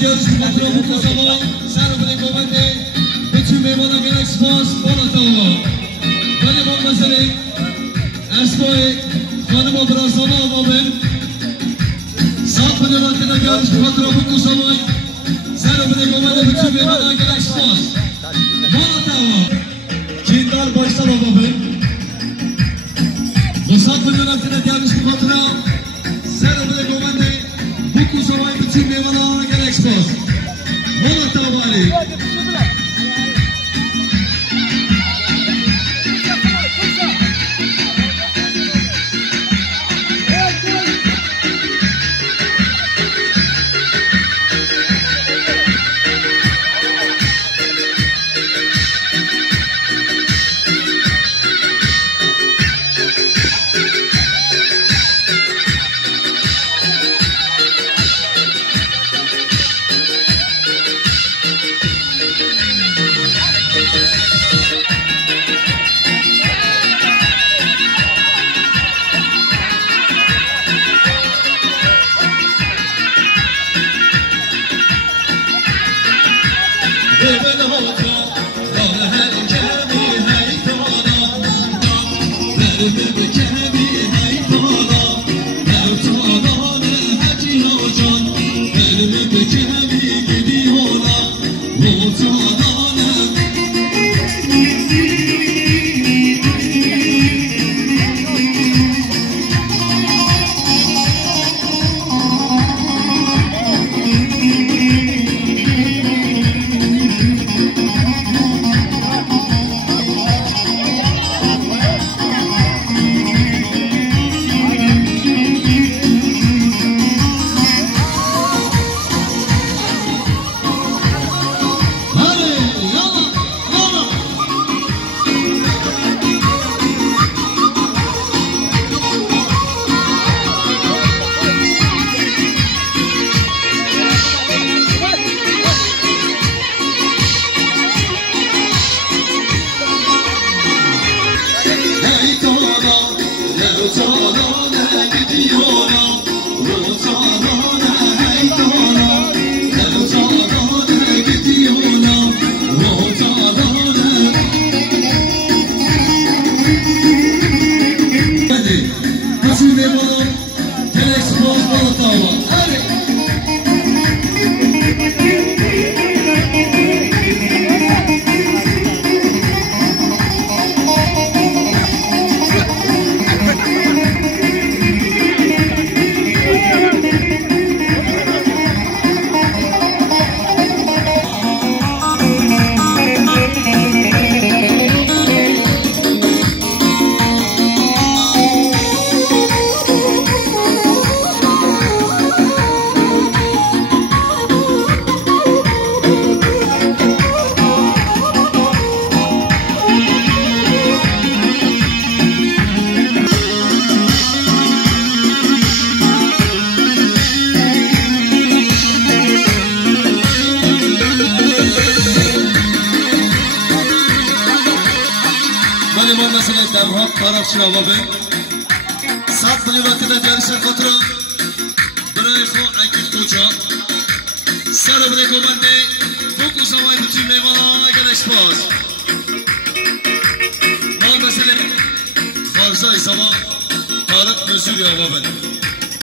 دیارش بخاطر بود کساوا سر و بده کومنده بچون میمانا گلک سپاس بالا تاوا ولی با مسئله اسبای خانم براسانا آمامن ساخت بدونات دیارش بخاطر بود کساوا سر و بده کومنده بچون میمانا گلک سپاس بالا تاوا کیندار باشتر آمامن ساخت بدونات دیارش بخاطر سر و بده کومنده بود کساوا بچون میمانا گلک سپاس بالا تاوا علی خراب شد آبابه سب میلیونات دیارش خاطر برای خو اکیل کوچا سر و بده کومنده فوکوس آوای بچی میوانا گلش باز مال مسئله خارزای سوا طارق نزوری آبابه